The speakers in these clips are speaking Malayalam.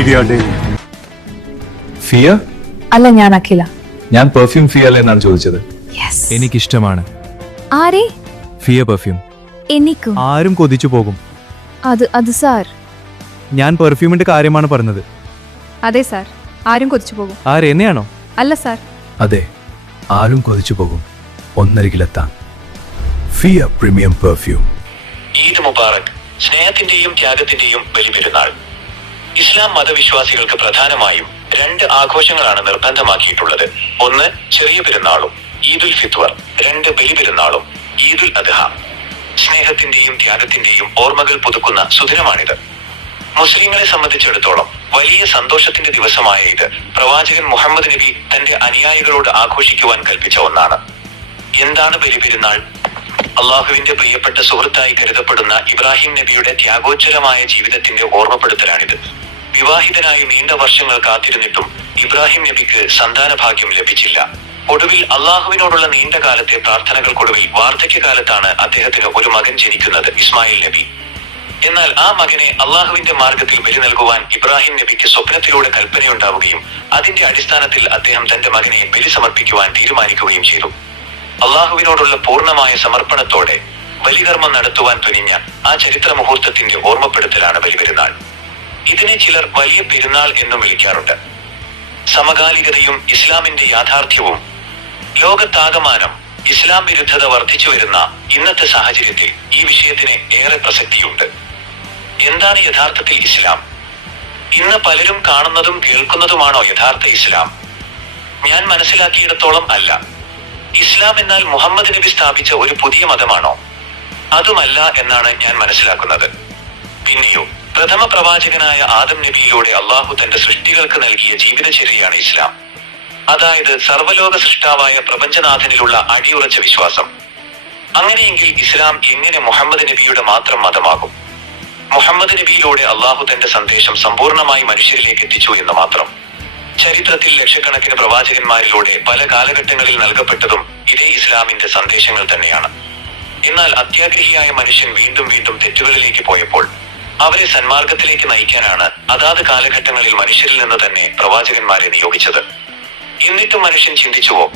Media Daily. ഫിയ? അല്ല, ഞാൻ അഖില. ഞാൻ പെർഫ്യൂം ഫിയ എന്നാണ് ചോദിച്ചത്. എനിക്കിഷ്ടമാണ് ആരെ? ഫിയ പെർഫ്യൂം. എനിക്കും. ആരും കൊതിച്ചു പോകും. അത് സാർ. ഞാൻ പെർഫ്യൂമിന്റെ കാര്യമാണ് പറഞ്ഞത്. അതെ സാർ, ആരും കൊതിച്ചു പോകും. എന്നെയാണോ? അല്ല സാർ. അതെ, ആരും കൊതിച്ചു പോകും. ഒന്നരികിലെത്താൻ ഫിയ പ്രീമിയം പെർഫ്യൂം. ഈദ് മുബാറക്, സ്നേഹത്തിന്റെയും ത്യാഗത്തിന്റെയും ബലിപെരുന്നാൾ. ഇസ്ലാം മതവിശ്വാസികൾക്ക് പ്രധാനമായും 2 ആഘോഷങ്ങളാണ് നിർബന്ധമാക്കിയിട്ടുള്ളത്. ഒന്ന് ചെറിയ പെരുന്നാളും ഈദുൽ ഫിത്വർ, 2 ബലിപെരുന്നാളും ഈദുൽ അദ്ഹ. സ്നേഹത്തിന്റെയും ത്യാഗത്തിന്റെയും ഓർമ്മകൾ പുതുക്കുന്ന സുദിനമാണിത്. മുസ്ലിങ്ങളെ സംബന്ധിച്ചിടത്തോളം വലിയ സന്തോഷത്തിന്റെ ദിവസമായ ഇത് പ്രവാചകൻ മുഹമ്മദ് നബി തന്റെ അനുയായികളോട് ആഘോഷിക്കുവാൻ കൽപ്പിച്ച ഒന്നാണ്. എന്താണ് ബലിപെരുന്നാൾ? അള്ളാഹുവിന്റെ പ്രിയപ്പെട്ട സുഹൃത്തായി കരുതപ്പെടുന്ന ഇബ്രാഹിം നബിയുടെ ത്യാഗോജ്വലമായ ജീവിതത്തിന്റെ ഓർമ്മപ്പെടുത്തലാണിത്. വിവാഹിതനായി നീണ്ട വർഷങ്ങൾ കാത്തിരുന്നിട്ടും ഇബ്രാഹിം നബിക്ക് സന്താന ഭാഗ്യം ലഭിച്ചില്ല. ഒടുവിൽ അള്ളാഹുവിനോടുള്ള നീണ്ട കാലത്തെ പ്രാർത്ഥനകൾക്കൊടുവിൽ വാർദ്ധക്യകാലത്താണ് അദ്ദേഹത്തിന് ഒരു മകൻ ജനിക്കുന്നത്, ഇസ്മായിൽ നബി. എന്നാൽ ആ മകനെ അള്ളാഹുവിന്റെ മാർഗത്തിൽ ബലി നൽകുവാൻ ഇബ്രാഹിം നബിക്ക് സ്വപ്നത്തിലൂടെ കൽപ്പനയുണ്ടാവുകയും അതിന്റെ അടിസ്ഥാനത്തിൽ അദ്ദേഹം തന്റെ മകനെ ബലി സമർപ്പിക്കുവാൻ തീരുമാനിക്കുകയും ചെയ്തു. അള്ളാഹുവിനോടുള്ള പൂർണ്ണമായ സമർപ്പണത്തോടെ ബലികർമ്മം നടത്തുവാൻ തുനിഞ്ഞ ആ ചരിത്ര മുഹൂർത്തത്തിന്റെ ഓർമ്മപ്പെടുത്തലാണ് ബലിപെരുന്നാൾ. ഇതിനെ ചിലർ വലിയ പെരുന്നാൾ എന്നും വിളിക്കാറുണ്ട്. സമകാലികതയും ഇസ്ലാമിന്റെ യാഥാർത്ഥ്യവും ലോകത്താകമാനം ഇസ്ലാം വിരുദ്ധത വർദ്ധിച്ചു വരുന്ന ഇന്നത്തെ സാഹചര്യത്തിൽ ഈ വിഷയത്തിന് ഏറെ പ്രസക്തിയുണ്ട്. എന്താണ് യഥാർത്ഥത്തിൽ ഇസ്ലാം? ഇന്ന് പലരും കാണുന്നതും കേൾക്കുന്നതുമാണോ യഥാർത്ഥ ഇസ്ലാം? ഞാൻ മനസ്സിലാക്കിയിടത്തോളം അല്ല. ഇസ്ലാം എന്നാൽ മുഹമ്മദ് നബി സ്ഥാപിച്ച ഒരു പുതിയ മതമാണോ? അതുമല്ല എന്നാണ് ഞാൻ മനസ്സിലാക്കുന്നത്. പിന്നെയോ പ്രഥമ പ്രവാചകനായ ആദം നബിയിലൂടെ അള്ളാഹു തന്റെ സൃഷ്ടികൾക്ക് നൽകിയ ജീവിതചര്യയാണ് ഇസ്ലാം. അതായത് സർവ്വലോക സൃഷ്ടാവായ പ്രപഞ്ചനാഥനിലുള്ള അടിയുറച്ച വിശ്വാസം. അങ്ങനെയെങ്കിൽ ഇസ്ലാം എങ്ങനെ മുഹമ്മദ് നബിയുടെ മാത്രം മതമാകും? മുഹമ്മദ് നബിയിലൂടെ അള്ളാഹു തന്റെ സന്ദേശം സമ്പൂർണമായി മനുഷ്യരിലേക്ക് എത്തിച്ചു എന്ന് മാത്രം. ചരിത്രത്തിൽ ലക്ഷക്കണക്കിന് പ്രവാചകന്മാരിലൂടെ പല കാലഘട്ടങ്ങളിൽ നൽകപ്പെട്ടതും ഇതേ ഇസ്ലാമിന്റെ സന്ദേശങ്ങൾ തന്നെയാണ്. എന്നാൽ അത്യാഗ്രഹിയായ മനുഷ്യൻ വീണ്ടും വീണ്ടും തെറ്റുകളിലേക്ക് പോയപ്പോൾ അവരെ സന്മാർഗത്തിലേക്ക് നയിക്കാനാണ് അതാത് കാലഘട്ടങ്ങളിൽ മനുഷ്യരിൽ നിന്ന് തന്നെ പ്രവാചകന്മാരെ നിയോഗിച്ചത്. എന്നിട്ടും മനുഷ്യൻ ചിന്തിച്ചുവോ?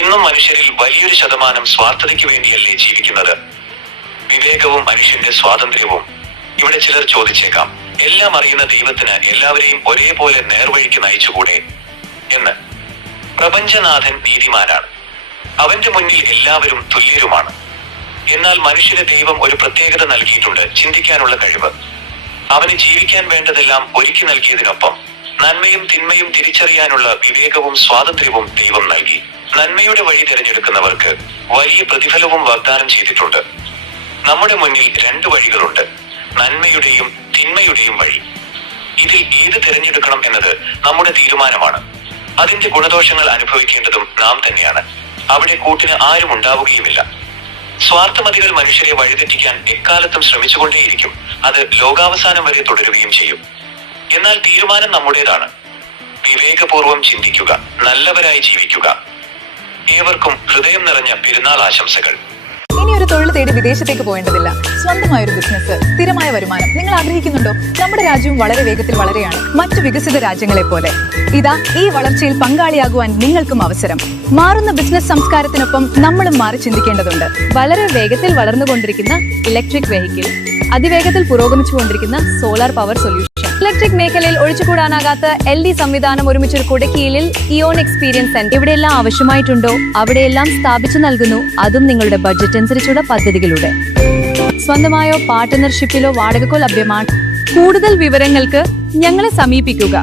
ഇന്നും മനുഷ്യരിൽ വലിയൊരു ശതമാനം സ്വാർത്ഥതയ്ക്ക് വേണ്ടിയല്ലേ ജീവിക്കുന്നത്? വിവേകവും മനുഷ്യന്റെ സ്വാതന്ത്ര്യവും. ഇവിടെ ചിലർ ചോദിച്ചേക്കാം, എല്ലാം അറിയുന്ന ദൈവത്തിന് എല്ലാവരെയും ഒരേപോലെ നേർവഴിക്ക് നയിച്ചുകൂടെ എന്ന്. പ്രപഞ്ചനാഥൻ നീതിമാനാണ്. അവന്റെ മുന്നിൽ എല്ലാവരും തുല്യരുമാണ്. എന്നാൽ മനുഷ്യന് ദൈവം ഒരു പ്രത്യേകത നൽകിയിട്ടുണ്ട്, ചിന്തിക്കാനുള്ള കഴിവ്. അവന് ജീവിക്കാൻ വേണ്ടതെല്ലാം ഒരുക്കി നൽകിയതിനൊപ്പം നന്മയും തിന്മയും തിരിച്ചറിയാനുള്ള വിവേകവും സ്വാതന്ത്ര്യവും ദൈവം നൽകി. നന്മയുടെ വഴി തിരഞ്ഞെടുക്കുന്നവർക്ക് വലിയ പ്രതിഫലവും വാഗ്ദാനം ചെയ്തിട്ടുണ്ട്. നമ്മുടെ മുന്നിൽ 2 വഴികളുണ്ട്, നന്മയുടെയും തിന്മയുടെയും വഴി. ഇതിൽ ഏത് തിരഞ്ഞെടുക്കണം എന്നത് നമ്മുടെ തീരുമാനമാണ്. അതിന്റെ ഗുണദോഷങ്ങൾ അനുഭവിക്കേണ്ടതും നാം തന്നെയാണ്. അവിടെ കൂട്ടിന് ആരും ഉണ്ടാവുകയുമില്ല. സ്വാർത്ഥമതികൾ മനുഷ്യരെ വഴിതെറ്റിക്കാൻ എക്കാലത്തും ശ്രമിച്ചുകൊണ്ടേയിരിക്കും. അത് ലോകാവസാനം വരെ തുടരുകയും ചെയ്യും. എന്നാൽ തീരുമാനം നമ്മുടേതാണ്. വിവേകപൂർവം ചിന്തിക്കുക, നല്ലവരായി ജീവിക്കുക. ഏവർക്കും ഹൃദയം നിറഞ്ഞ പെരുന്നാൾ ആശംസകൾ. ഇനി ഒരു തൊഴിൽ തേടി വിദേശത്തേക്ക് പോകേണ്ടതില്ല. സ്വന്തമായ ഒരു ബിസിനസ്, സ്ഥിരമായ വരുമാനം നിങ്ങൾ ആഗ്രഹിക്കുന്നുണ്ടോ? നമ്മുടെ രാജ്യവും വളരെ വേഗത്തിൽ വളരെയാണ്, മറ്റു വികസിത രാജ്യങ്ങളെ പോലെ. ഇതാ ഈ വളർച്ചയിൽ പങ്കാളിയാകുവാൻ നിങ്ങൾക്കും അവസരം. മാറുന്ന ബിസിനസ് സംസ്കാരത്തിനൊപ്പം നമ്മളും മാറി ചിന്തിക്കേണ്ടതുണ്ട്. വളരെ വേഗത്തിൽ വളർന്നുകൊണ്ടിരിക്കുന്ന ഇലക്ട്രിക് വെഹിക്കിൾ, അതിവേഗത്തിൽ പുരോഗമിച്ചുകൊണ്ടിരിക്കുന്ന സോളാർ പവർ സൊല്യൂഷൻ, ഇലക്ട്രിക് മേഖലയിൽ ഒഴിച്ചുകൂടാനാകാത്ത LD സംവിധാനം ഒരുമിച്ചൊരു കുടക്കീഴിൽ ഇയോൺ എക്സ്പീരിയൻസ് സെന്റർ. എവിടെയെല്ലാം ആവശ്യമായിട്ടുണ്ടോ അവിടെയെല്ലാം സ്ഥാപിച്ചു നൽകുന്നു, അതും നിങ്ങളുടെ ബഡ്ജറ്റ് അനുസരിച്ചുള്ള പദ്ധതികളുടെ. സ്വന്തമായോ പാർട്ട്ണർഷിപ്പിലോ വാടകക്കോ ലഭ്യമാണ്. കൂടുതൽ വിവരങ്ങൾക്ക് ഞങ്ങളെ സമീപിക്കുക.